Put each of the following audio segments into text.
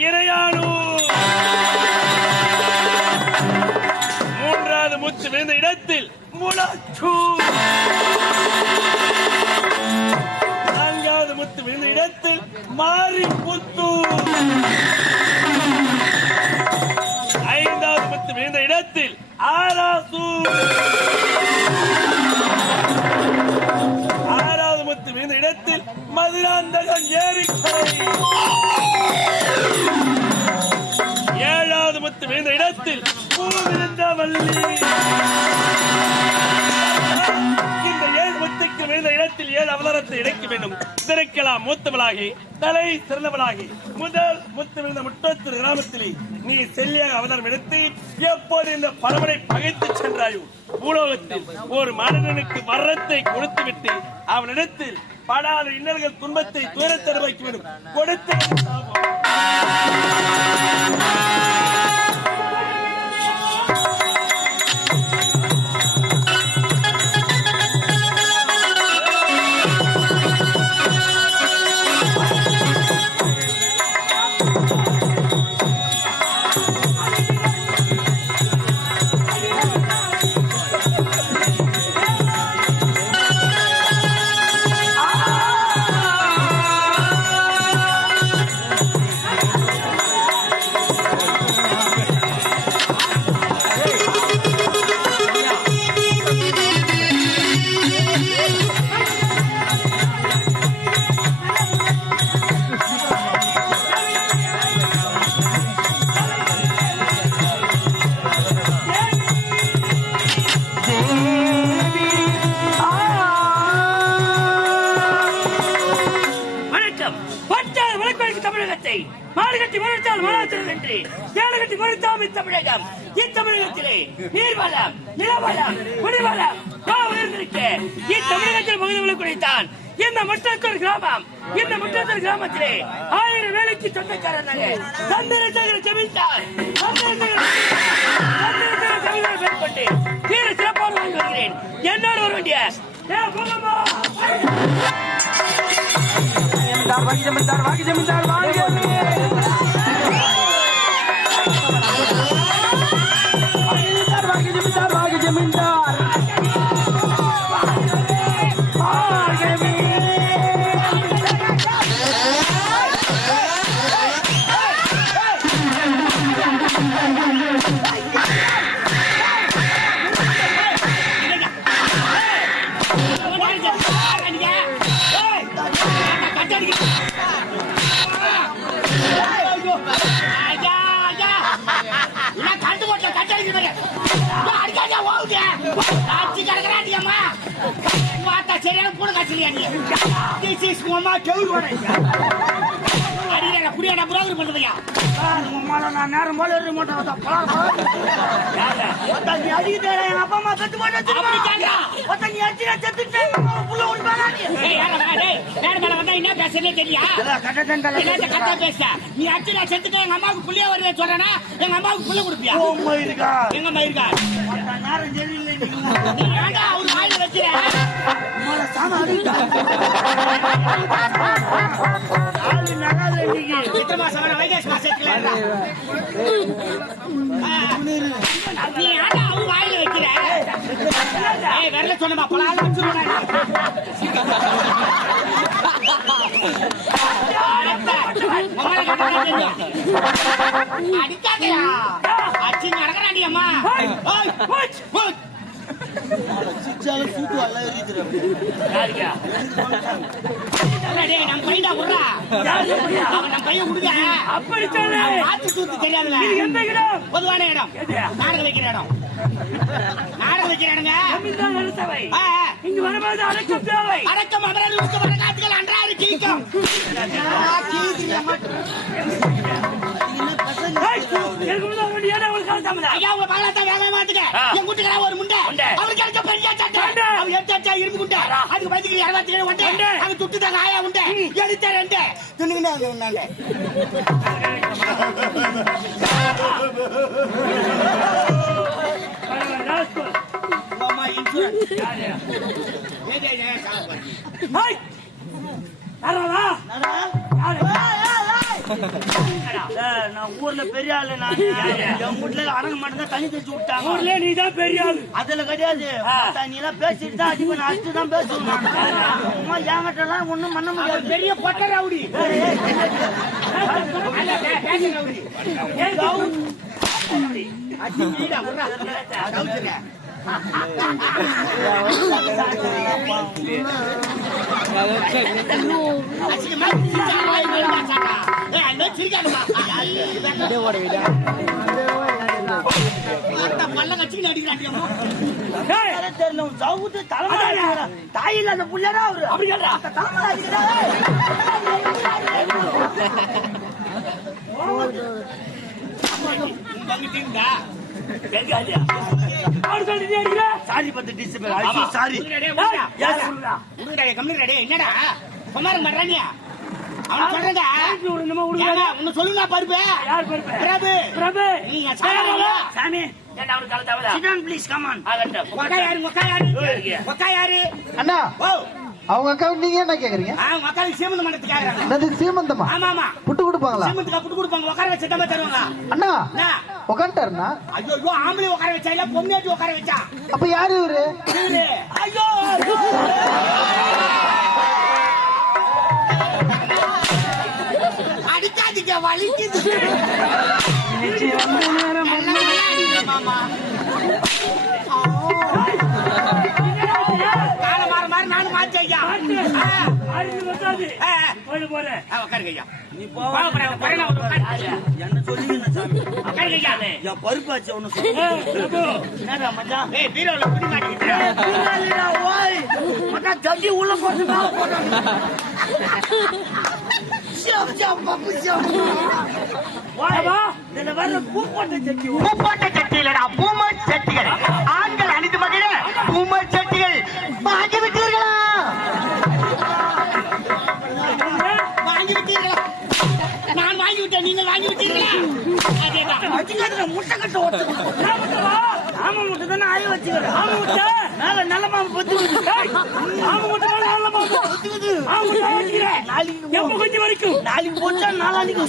இறையானூர் மூன்றாவது முத்து விழுந்த இடத்தில் முலாச்சூர் பூவிருந்தவல்லி இந்த ஏழு முத்துக்கு விழுந்த இடத்தில் ஏழு அவதாரத்தை இணைக்க வேண்டும். திரைக்கலாம் மூத்தவளாகி தலை சிறந்தவளாகி முதல் முத்து விழுந்த முட்டத்திரு கிராமத்திலே நீ செல்லியாக அவதாரம் எடுத்து எப்போது இந்த பரவனை பகைத்து சென்றாயோ? பூலோகத்தில் ஒரு மனிதனுக்கு வரத்தை கொடுத்துவிட்டு அவனிடத்தில் படாத இன்னல்கள் துன்பத்தை துயரத்தை வைக்க வேண்டும். கொடுத்து இந்த முற்றத்தர் கிராமத்திலே ஆயிரம் வேலைக்கு சொந்தக்காரர் சந்திரசேகர் ஜெமித்தார் ஜமீன்தார் ஜமீன்தார் ஜமீன்தார் சரியான பூனை காய்ச்சலியா நீ This is உங்க அடிக்கிறா புரியாடா புரோகர் பண்ணுறியா நான் நேரம் போல இருக்க மாட்டேன் நீ அடிக்கிட்ட எங்க அப்பா அம்மா செத்து போட்டு அப்படி கேக்குறா நீ அடிச்சு செத்துட்டேன். புள்ள ஓடிப்பாங்க ஏய் யாரடா டேய் நேரா மேல வந்தா என்ன பேசுறே தெரியா? என்னத்த கத்தா பேச நீ அடிச்சு நான் செத்துட்டு எங்க அம்மாவுக்கு புள்ளிய வருவே சொல்றேனா எங்க அம்மாவுக்கு புள்ள கொடுப்பியா? இருக்கா எங்க அம்மா இருக்கா நேரம் சரியில்லை நீ அவர் வாயில வைக்கிற சாம அடிக்கிட்டா ஆளு பலால அடிக்காதயா. ஓய் சூட்டு அல்ல இருக்குது யாரியா டேய் நம்ம பையனா விடுறா அவன் நம்ம பையன் விடுங்க அப்படி சொல்லு. பார்த்து தூத்து தெரியாதுல இது எந்த இடம்? பொதுவான இடம். நாடகம் வைக்கிற இடம். நாடகம் வைக்கிற இடங்க. ஆ, ஆ. இங்கு வரும்போது அடக்கம் தேவை. அடக்கம் அமரர் உக்க வரகாத்துகள் அன்றாறு கிழிக்கும். ஏய், எனக்கு முன்னாடி வர இடம்? உங்களுக்கு காலத்தாமதா? ஐயா உங்க பாலாத்தா வேலை மாத்துக்க. என் கூட்டுக்கார ஒரு பெரிய சட்டை முண்டை. அவர் எடுத்து வச்சா இரும்பு குண்டை. அதுக்கு பதிக்கு இருபத்தி ஏழு உண்டை. அது துட்டு தாங்க ஆயா உண்டை எடுத்த ரெண்டு. துணுங்க உண்டாங்க பரவாயில்ல, நான் ஊர்ல பெரிய ஆளு நான். என் வீட்டுல அடங்க மாட்டேன் தண்ணி தெச்சு விட்டாங்க. ஊர்ல நீ தான் பெரிய ஆளு. அதுல கிடையாது. நீ எல்லாம் பேசிட்டு தான் அதிகம் நான் அடிச்சு தான் பேசுவேன். சும்மா என்கிட்ட எல்லாம் ஒண்ணும் பண்ண முடியாது. பெரிய பொட்ட ரவுடி. வேற தெரியல உன் சவுத்து புள்ளடா அவரு அப்படி சாரி பத்து டிசம்பர் ஐயோ சாரி என்னடா குமாரம் பண்றாங்க அவன் சொல்றங்க விடணுமா ஏன்னா, உன்னை சொல்லுங்க பருப்பு யார் பொறுப்பு பிரபு பிரபு நீங்க சாதாரண சாமி அவனுக்கு down please come on ஆகட்டும் ஒக்கா யாரு ஒக்கா யாரு ஒக்கா யாரு அண்ணா ஓ அவங்க அக்காவை நீங்க என்ன கேக்குறீங்க? ஆ மக்களுக்கு சீமந்த மண்டத்துக்கு கேக்குறாங்க. என்னது சீமந்தமா? ஆமா ஆமா புட்டு கொடுப்பாங்களா? சீமந்துக்கு அப்படி கொடுப்பாங்க. உட்கார வச்சு தம்ப தருவாங்க அண்ணா ஐயோ ஐயோ ஆம்பளை உட்கார வச்சா இல்ல பொண்ணாட்டி உட்கார வச்சா? அப்ப யாரு இவரு? ஐயோ அடிக்காதீங்க வலிக்குது. மாமா. உட்காருங்க ஐயா நீ. என்ன சொல்லிங்க சாமி? உட்காருங்க ஐயா என் பருப்பாச்சு ஒண்ணு என்னடா மச்சான்? ஏய் பீரோல குடி மச்சான் தட்டி உள்ள போட்டு மேல போட்டான் சியம், சியம், பப்பு, சியம். ஓய், ஆமா. இதுல வர்ற விட்டேன் நீங்கள் வாங்கி விட்டீர்களா? அதேதான். முட்டை கட்ட ஆமா முட்டை தானே ஆய வச்சுக்கிறேன். ஆமா முட்டை? மேல நல்ல மாமா பத்து ஆமா மட்டும் போல நல்ல மாமா ஆமா மட்டும் வச்சுக்கிறேன். நாளைக்கு எப்ப கொஞ்சம் வரைக்கும்? நாளைக்கு போச்சா நாளானிக்கு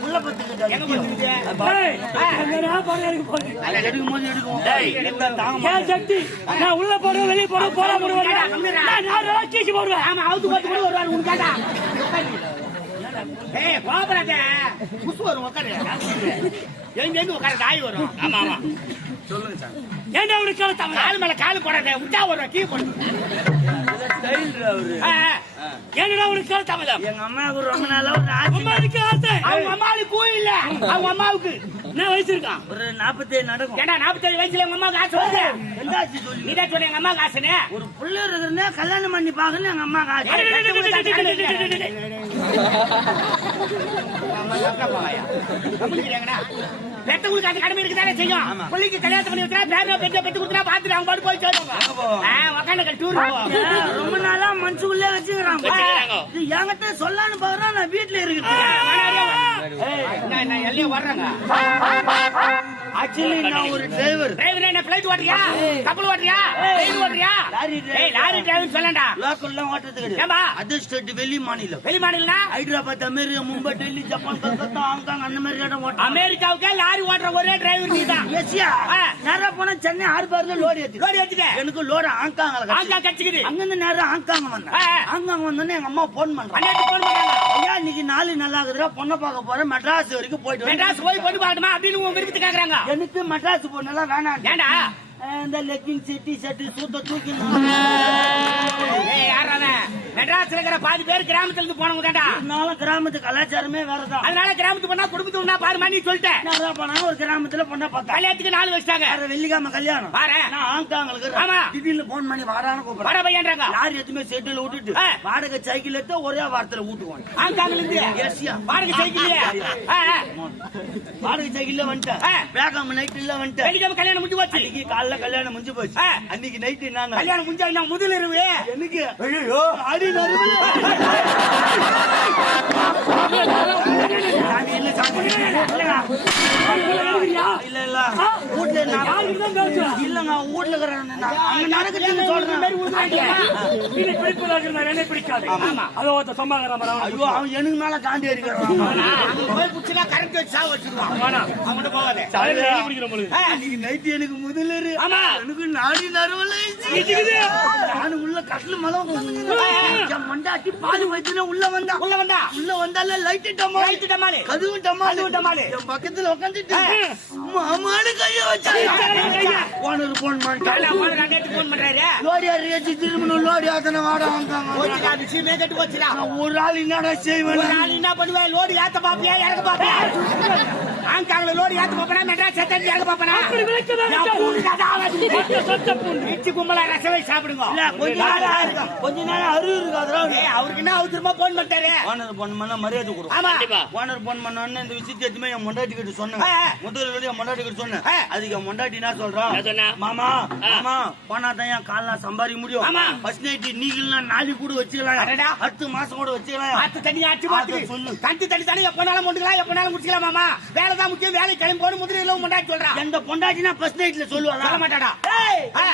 உள்ள பத்துக்கிட்டா எங்க பத்துக்குது ஏய், எங்கடா சக்தி நான் உள்ள வெளியே போடுவேன் கீச்சு போடுவேன் ஆமா அவுத்து கூட வருவாரு உனக்கு ஏய் வரும் உட்காரு வரும் ஆமா ஆமா ஏன்டா அவனுக்கு கால் மேல கால் போடாத விட்டா வரும் கீ போடு. ஆ. ஏன்டா அவனுக்கு கலத்தாமலாம் எங்க அம்மாவுக்கு ரொம்ப நாளா ஒரு ஆசை. அம்மாவுக்கு ஆசை அவங்க அம்மாவுக்கு இல்ல அவங்க அம்மாவுக்கு என்ன வயசு இருக்கான் ஒரு நாற்பத்தேழு நடக்கும் ஏண்டா நாற்பத்தேழு வயசுல உங்க அம்மாவுக்கு ஆசை வருது ஆச்சு சொல்லி நீ தான் சொன்ன எங்க அம்மாவுக்கு ஆசைன்னு ஒரு புள்ள இருக்கிறதே கல்யாணம் பண்ணி பாக்கணும் எங்க அம்மா பெத்தவங்களுக்கு அந்த கடமை இருக்குதானே செய்யும்? பிள்ளைக்கு கல்யாணம் பண்ணி வைக்கிறா பேரோ பெற்ற பெற்று கொடுத்தா பாத்துட்டு அவங்க பாட்டு போய் சேருவாங்க உக்காண்டு டூர் ரொம்ப நாளா மனசுக்குள்ளே வச்சுக்கிறாங்க. இது என்கிட்ட சொல்லான்னு பாக்குறேன் நான் வீட்டுல இருக்கிறேன் நான் எல்லையும் வர்றேங்க ஆக்சுவலி நான் ஒரு டிரைவர் டிரைவர் என்ன பிளைட் ஓட்டுறியா? கப்பல் ஓட்டுறியா? ட்ரெயின் ஓட்டுறியா? லாரி. ஏய் லாரி டிரைவர் சொல்லண்டா. லோக்கல்லாம் ஓட்டுறது? கிடையாது. அதர் ஸ்டேட் வெளி மாநிலம். வெளி மாநிலம்னா? Hyderabad America Mumbai Delhi Japan Calcutta Hong Kong அந்த மாதிரி இடம் ஓட்டம் அமெரிக்காவுக்கே லாரி ஓட்டுற ஒரே டிரைவர் நீ தான் ஆ. நேரா போனா சென்னை ஹார்பர்ல லோரி ஏத்தி லோரி ஏத்திக்க? எனக்கு லோரி ஹாங்காங்ல ஆங்கா கட்சிக்குது அங்கிருந்து நேரா ஹாங்காங் வந்தேன். ஹாங்காங் வந்தோடனே எங்க அம்மா போன் பண்றாங்க போன் பண்றாங்க. ஐயா இன்னைக்கு நாலு நல்லா இருக்குதுடா பொண்ணை பார்க்க போறேன். மெட்ராஸ் வரைக்கும் போயிட்டு. மெட்ராஸ் போய் பொண்ணு பார்க்கணுமா அப்படின்னு உங்க விருப்பத்து கேக்குறாங்க. எனக்கு மெட்ராஸ் பொண்ணெல்லாம் வேணாம் ஏண்டா? இந்த லெக்கிங் டி ஷர்ட் சூத்த தூக்கி யாரா? மெட்ராஸ்ல இருக்கிற பாதி பேர் கிராமத்துல இருந்து போனவங்க தான்டா. நாளும் கிராமத்து கலாச்சாரமே வேறதான். அதனால கிராமத்துக்கு போனா குடும்பத்துக்கு ஒண்ணா பாரு நீ சொல்லிட்டேன் நேரா போனாங்க ஒரு கிராமத்துல பொண்ணை பார்த்தா கல்யாணத்துக்கு நாலு வச்சிட்டாங்க வேற வெள்ளிக்கிழமை கல்யாணம். வாரேன். நான் ஹாங்காங்களுக்கு ஆமா. திடீர்னு போன் பண்ணி வாடான்னு கூப்பிடுறேன். வர பையன்றாங்க. லாரி எதுவுமே செட்டில் விட்டுட்டு. வாடகை சைக்கிள் எடுத்து ஒரே வாரத்துல வீட்டுக்கு ஆங்காங்கல இருந்து ஏசியா. வாடகை சைக்கிள் வாடகை சைக்கிள்ல வந்துட்டேன். வேகாம நைட்ல வந்துட்டேன். வெள்ளிக்கிழமை கல்யாணம் முடிஞ்சு போச்சு. அன்னைக்கு கல்யாணம் முடிஞ்சு போச்சு. அன்னைக்கு நைட்டு என்னங்க கல்யாணம் முடிஞ்சா என்ன முதல் இரவு? எனக்கு ஐயோ அடி நறுவுல. சாமி, இல்ல பேசுவேன். இல்லங்க இருக்கிறேன். அங்க நடக்குதுன்னு சொல்றேன். மீனை பிடிப்பதாக இருந்தால் என்னை பிடிக்காது. அதோ பாரு, அவனை ஐயோ அவன் எனக்கு மேல தாண்டி இருக்கிறான் போய் புடிச்சுனா கரண்ட் வச்சு சாவு வச்சிருவான். அவன்கிட்ட போகாத. நைட்டு எனக்கு முதல்ல ஆமா. எனக்கு நாடி நரவல இடிக்குது. நானு உள்ள கட்டில மலம் என் மண்டாட்டி பால் வச்சுனா உள்ள வந்தா. உள்ள வந்தா? உள்ள வந்தால லைட் டம்மா ரைட்டு டமாலு கதவு டம்மா கதவு டமாலு. என் பக்கத்துல உட்காந்துட்டு மாமாடு கைய வச்சா ஓனர் போன் பண்ணிட்டான் காலைல போன ரெண்டு போன் பண்றாரு. லோடி அரியாச்சு திரும்பணும் லோடி ஆத்தனை வாட வந்தாங்க போச்சுடா விஷயமே கட்டு போச்சுடா. ஒரு ஆள் என்னடா செய்வேன்? ஒரு என்ன பண்ணுவேன்? லோடு ஏத்த பாப்பியா? இறக்க பாப்பியா? ஆங்காங்கள லோடு ஏத்த பாப்பனா மெட்ராஸ் செத்தடி இறக்க பாப்பனா? அப்படி விளக்கதான் சொத்த பூண்டு. இட்லி கும்பலா ரசவை சாப்பிடுங்க. இல்ல கொஞ்ச நேரம் இருக்கும் கொஞ்ச நேரம் அருள் இருக்காதுடா ஏய், அவருக்கு என்ன அவர் திரும்ப போன் பண்ணிட்டாரு? ஓனர் போன் பண்ணா மரியாதை கொடு ஆமா. ஓனர் போன் பண்ண உடனே இந்த விஷயத்தை எதுவுமே என் மொண்டாட்டி கிட்ட சொன்னேன். முதல்ல என் மொண்டாட்டி கிட்ட சொன்னேன். அதுக்கு என் மொண்டாட்டி என்ன சொல்றான்? மாமா மாமா போனா தான் என் கால்ல சம்பாதிக்க முடியும். ஆமா. ஃபர்ஸ்ட் நைட் நீங்களும் நாளை கூட வச்சுக்கலாம். அடடா. அடுத்த மாசம் கூட வச்சுக்கலாம். ஆத்து தண்ணி ஆச்சு ஆத்து பாத்துக்கு சொல்லு. தண்ணி தண்ணி தண்ணி எப்பனாலும் முடிக்கலாம் எப்பனாலும் முடிச்சுக்கலாம் மாமா. வேலை தான் முக்கியம். வேலை கிளம்பி போன முதல்ல எல்லாம் முண்டாட்டி சொல்றான் எந்த பொண்டாட்டினா ஃபர்ஸ்ட் நைட்ல சொல்லுவாளா? சொல்ல மாட்டாடா.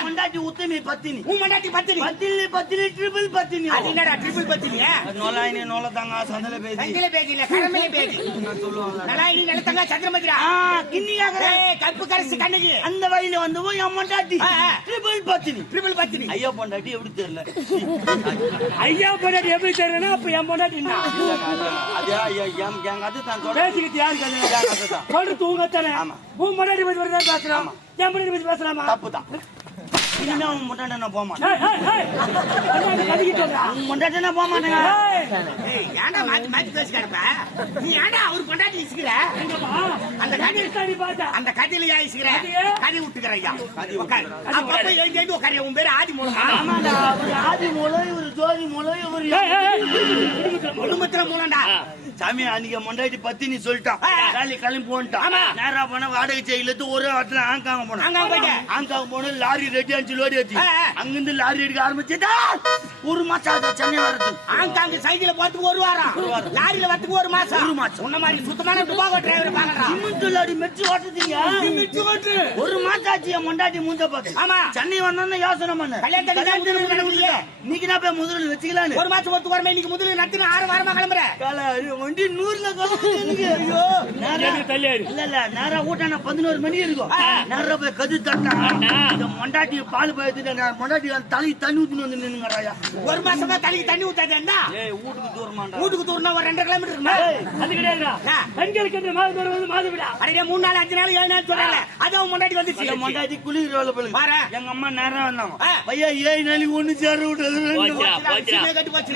பொண்டாட்டி உத்தமி பத்தினி. உன் மண்டாட்டி பத்தினி. பத்தினி பத்தினி ட்ரிபிள் பத்தினி அது என்னடா ட்ரிபிள் பத்தினி நோலாயினி நோல தாங்க சந்தல பேசி சங்கில பேகி இல்ல கரமையில பேகி நலாயினி நிலத்தங்க சந்திரமதிரா. ஆ கிண்ணி ஏய் கப்பு கரசு கண்ணகி. அந்த வழியில வந்து என் பொண்டாட்டி. ட்ரிபிள் பத்தினி ட்ரிபிள் பத்தினி ஐயோ பொண்டாட்டி எப்படி தெரியல ஐயா பொண்டாட்டி எப்படி தெரியும்னா அப்ப என் பொண்டாட்டி? அது ஐயா என் தான் பேசிக்கிட்டு யாருக்கு அது? என் கதை தான் சொல்றது. ஆமா. உன் பொண்டாட்டி பத்தி தான் பேசுறான். என் பொண்டாட்டி பத்தி பேசலாமா? தப்பு தான் இனிமே உன் பொண்டாட்டி நான் போக மாட்டேன். உன் நான் போக மாட்டேங்க ஏன்டா மாத்தி மாத்தி பேசி கிடப்ப? நீ ஏன்டா அவர் கொண்டாட்டி இசுக்கிற? அந்த கதை கத்தி பார்த்தா. அந்த கதையில ஏன் இசுக்கிற? கதை விட்டுக்கிற ஐயா. அப்பப்ப உன் பேரு ஆதி மூலம் ஆமாடா ஆதி மூலம் ஒரு ஜோதி மூலம் ஏய். குடும்பத்திர மூலம்டா சாமி அன்னைக்கு பொண்டாட்டி பத்தி நீ சொல்லிட்டான். காலி கிளம்பி போன்ட்டான். நேரா போன வாடகை செயல ஒரு இடத்துல ஆங்காங்க போனோம் ஆங்காங்க போயிட்டேன். ஆங்காங்க போன லாரி ரெடி அஞ்சு ஆ, ஆ. அங்கிருந்து லாரி எடுக்க ஆரம்பிச்சுட்டா ஒரு மாசம் ஆகுது சென்னை வரது ஆங்காங்க சைக்கிள போறதுக்கு ஒரு வாரம். லாரியில வரதுக்கு ஒரு மாசம். ஒரு மாசம். உன்ன மாதிரி சுத்தமான டுபாகோ டிரைவர் பாக்கறா சிமெண்ட் லாரி மெச்சு ஓட்டுறீங்க ஒரு மாசம் ஆச்சு என் பொண்டாட்டி மூஞ்ச பார்த்து. ஆமா. சென்னை வந்தோன்னு யோசனை பண்ண. கல்யாணத்துக்கு. இன்னைக்கு நான் போய் முதல்ல வச்சுக்கலான்னு. ஒரு மாசம் ஒத்து வரமே இன்னைக்கு முதல்ல நத்தின ஆறு வாரமா கிளம்புற. வண்டி நூறுல. ஐயோ, இல்ல, இல்ல, நேரா ஊட்டான 11 மணி இருக்கும். நேரா போய் கதவு தட்டினா, இந்த மொண்டாட்டி பால் பயத்துட்டு, நான் மொண்டாட்டி தலைக்கு தண்ணி ஊத்தின்னு வந்து நின்னுங்கறாயா. ஒரு மாசமா தலைக்கு தண்ணி ஊத்தாது என்ன ஏய், வீட்டுக்கு தூரமாண்டா. வீட்டுக்கு தூரம்னா ஒரு ரெண்டரை கிலோமீட்டர் அது கிடையாதுடா. ஆ. பெண்களுக்கு என்று மாதம். அடே மூணு நாள் அஞ்சு நாள் ஏழு நாள் சொல்றேன் அது அவன் என் வந்துச்சு மொண்டாட்டி குளிர் வேலை போல. பாரு. எங்க அம்மா நேரா வந்தாங்க. பையா, ஏழு நாளைக்கு ஒண்ணு சேர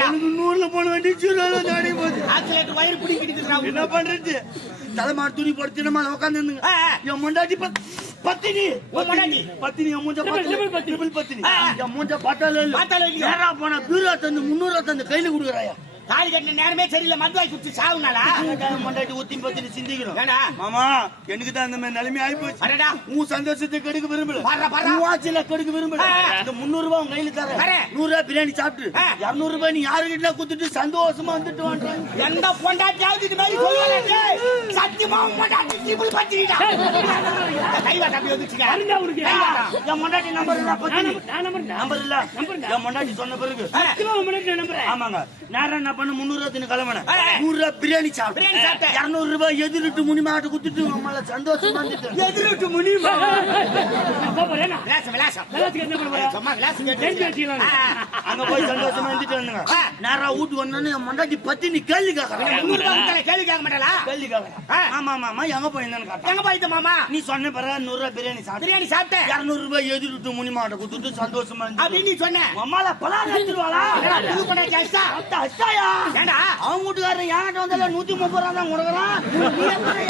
எனக்கு நூறுல போன வண்டி சீரோல தாண்டி போச்சு. ஆக்சிலேட்டர் வயிறு பிடிக்கிட்டு என்ன பண்றது தலைமார் துணி போட்டு நம்ம உட்காந்து. என் முண்டாட்டி பத்- பத்தினி? பத்தினி என் மூஞ்ச பத்தினி. என் மூஞ்ச பார்த்தாலே இல்ல. போனா பீரோ தந்து முன்னூறு தந்து கையில கொடுக்குறாயா தாலி கட்டின நேரமே சரியில்லை மதுவாய் குடிச்சு சாவுனாலா முண்டாட்டி ஊத்தி பத்தினி சிந்திக்கணும். ஏண்டா? மாமா எனக்கு தான் இந்த மாதிரி நிலைமை ஆகி போச்சு அடடா. உன் சந்தோஷத்தை கெடுக்க விரும்பல. ஆட்சியில கெடுக்க விரும்பல. இந்த முன்னூறு ரூபாய் உன் கையில தரேன். நூறு ரூபாய் பிரியாணி சாப்பிட்டு. இருநூறு ரூபாய் நீ யாருக்கிட்ட குத்துட்டு சந்தோஷமா வந்துட்டு வாண்டாங்க எந்த பொண்டாட்டியாவது இது மாதிரி சத்தியமா பொண்டாட்டி பத்திரிடா வந்துச்சுங்க. அறிஞ்சா உனக்கு? என் முண்டாட்டி நம்பர் இல்ல நம்பர்-. நம்பர் இல்ல. என் முண்டாட்டி சொன்ன பிறகு. சத்தியமா உன். ஆமாங்க. நேரம் என்ன பண்ண? முன்னூறு ரூபாய் கிளம்பினேன். ஆ. நூறு ரூபாய் பிரியாணி சாப்பிட்டேன். இருநூறு ரூபாய் எதிரிட்டு முனிமாட்டு குத்துட்டு நம்மள சந்தோஷமா எதிர்ட்டு முனிமா. அங்க போய் சந்தோஷமா வந்துட்டு வந்தேங்க. நேரா வீட்டுக்கு வந்தோன்னு என் முண்டாட்டி பத்தி நீ கேள்வி ரூபாய் கேள்வி கேட்க மாட்டாளா? கேள்வி கேட்கறேன் ஆ. ஆமா ஆமா ஆமா. எங்க போயிருந்தேன்னு எங்க போயிட்டு மாமா? நீ சொன்ன பிறகு நூறு ரூபாய் பிரியாணி சாப்பிட்டேன். பிரியாணி சாப்பிட்டேன். இருநூறு ரூபாய் எதிரிட்டு முனிமாட்ட குத்துட்டு சந்தோஷமா இருந்துட்டு அப்படின்னு நீ சொன்ன. அம்மால பலாரம் எடுத்துருவாளா ஏண்டா அவன் வீட்டுக்காரன் என்கிட்ட வந்தால நூத்தி முப்பது ரூபா தான் கொடுக்குறான் நீ எப்படி?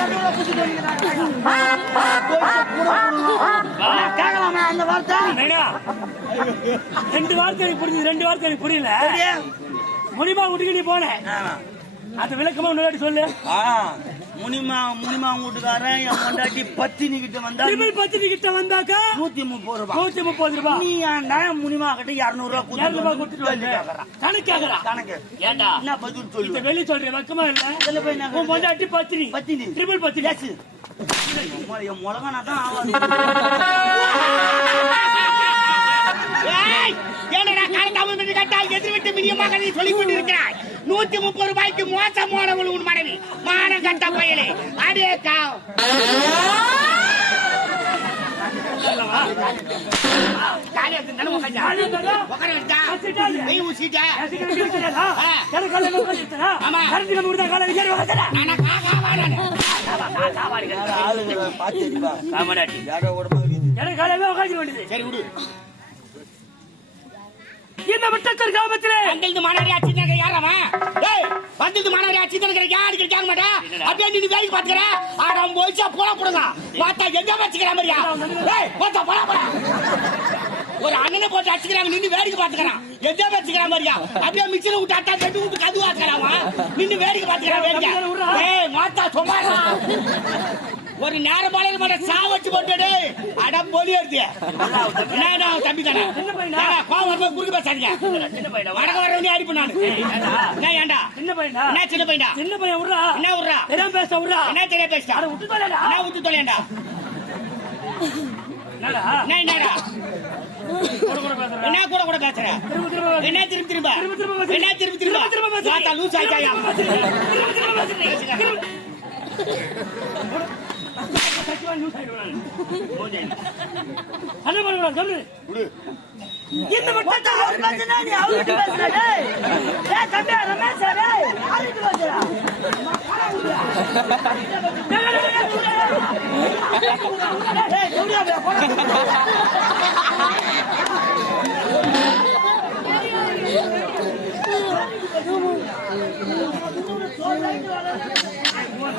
கேட்கலாமா அந்த வார்த்தை ரெண்டு வார்த்தை எனக்கு புரிஞ்சுது ரெண்டு வார்த்தை எனக்கு புரியல? முனிமா வீட்டுக்கு நீ போன ஆமா. அது விளக்கமா முன்னாடி சொல்லு. முனிமா முனிமா வீட்டுக்காரன் என் கொண்டாட்டி பத்தினி கிட்ட வந்தா திருமல் பத்தினி கிட்ட வந்தாக்கா? நூத்தி முப்பது ரூபாய் நூத்தி முப்பது ரூபாய் நீ ஏன்டா முனிமா கிட்ட இருநூறு ரூபாய் கொடுத்து ரூபாய் கொடுத்துட்டு கணக்காகிறா கணக்கு ஏண்டா என்ன பதில் சொல்லு? வெளியே சொல்றேன் வக்கமா இல்ல? இதுல போய் நான் கொண்டாட்டி பத்தினி. பத்தினி. திருமல் பத்தினி. பேசு என் முழங்கனா தான் ஆவாது ஏண்டா காலை தமிழ் கட்டா எதிர்விட்டு மீடியமாக சொல்லி கொண்டிருக்கிறாய்? நூத்தி முப்பது ரூபாய்க்கு மோசம் போனவள் உன் மனைவி. மானம் கட்ட பயலே. அடே கா. எனக்கு காலையில உட்காந்து வேண்டியது. சரி விடு. இந்த முட்டத்தூர் கிராமத்திலே? வந்தது மாணவரி ஆட்சி தான் யாரவா ஏய் வந்தது மாணவரி ஆட்சி தான் யாரு கேட்க மாட்டா? அப்படியே நீ வேலைக்கு பாத்துக்கற ஆடம் போயிச்சா போட போடுங்க. பார்த்தா எங்க வச்சுக்கிற மாதிரியா? ஏய் போத்தா போடா போடா. ஒரு அண்ணனை போட்டு அடிச்சுக்கிறாங்க நின்னு வேடிக்கை பாத்துக்கிறான் எந்த வச்சுக்கிற மாதிரியா? அப்படியே மிக்சில விட்டு அட்டா கட்டி விட்டு கது வாக்குறான் நின்னு வேடிக்கை பாத்துக்கிறான் வேடிக்கை. ஏய் மாத்தா சும்மாடா. ஒரு நேரம் பாலையில மாட்ட சாவச்சு போட்டு அட போலி எடுத்து என்ன தம்பி தானே? கோவம் வரும்போது குறுக்கு பேசாதீங்க. வடக்க வரவனே அடிப்பு நானு. என்ன ஏன்டா சின்ன பையனா? என்ன சின்ன பையனா? சின்ன பையன் விட்றா? என்ன விட்றா? தெரியாம பேச விட்றா? என்ன தெரிய பேசிட்டா? அட விட்டு தொலைடா என்ன விட்டு தொலையண்டா என்னடா? என்ன என்னடா? கூட கூட பேசுற? என்ன கூட கூட பேசுற. என்ன திரும்பி திரும்ப. என்ன திரும்பி திரும்ப திரும்ப லூஸ் ஆயிட்டாயா திரும்ப திரும்ப சொல்லு இந்த முட்டத்தை அவர் பேசுனா நீ அவர்கிட்ட பேசுற டேய். டேய் தம்பி ரமேஷ் டேய் பேசுற டேய், போடா,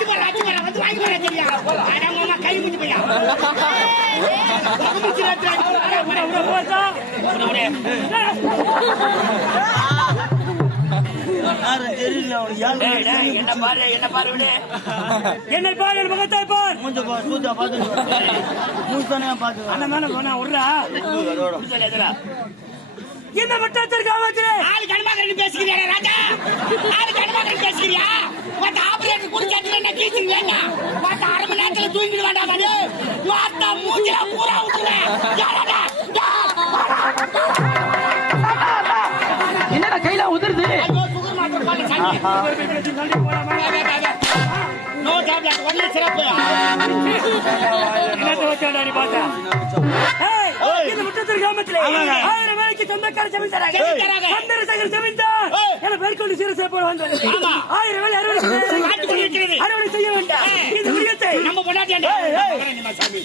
விடு, வேற யாரும் என்ன வந்து வாங்கி? அட, கை உட, உட. உட, உட. பாரு என்ன பாரு விடு. என்னை பாரு என் முகத்தை பார் மூஞ்ச பா, சூத்தா பாத்துட்டு மூச்சானே பாத்துக்க. அண்ணன் மேல போனா விடுறா அதோட. விடுதலை எதிரா. இந்த முட்டத்திற்கு ஆபத்திலே ஆளு கனமாக்கறன்னு பேசிக்கிறியா, ராஜா? ஆளு கனமாக்கறன்னு பேசிக்கிறியா? மத்த operator குடிச்சாச்சுன்னா என்ன கீச்சுங்க வேண்டாம். மத்த அரை மணி நேரத்துல தூங்கிட வேண்டாமா நீ? மத்த மூஞ்சில பூரா விட்டுருவேன். யாரடா? என்னடா கையில உதிருது சுகர் மாத்திரை போடல, சாமி. No tablet, only syrup. என்னத்தை வச்சாடா நீ பார்த்தா? இந்த கிராமத்திலே ஆயிரம் வேலைக்கு சொந்தக்கார ஜமீன்தாராக. சந்திரசேகர் ஏய். என மேற்கொண்டு சீர செய்யப்பட வந்தது ஆமா. ஆயிரம் வேலை அறுவடை. அறுவடை செய்ய வேண்டாம். இந்த நம்ம சாமி.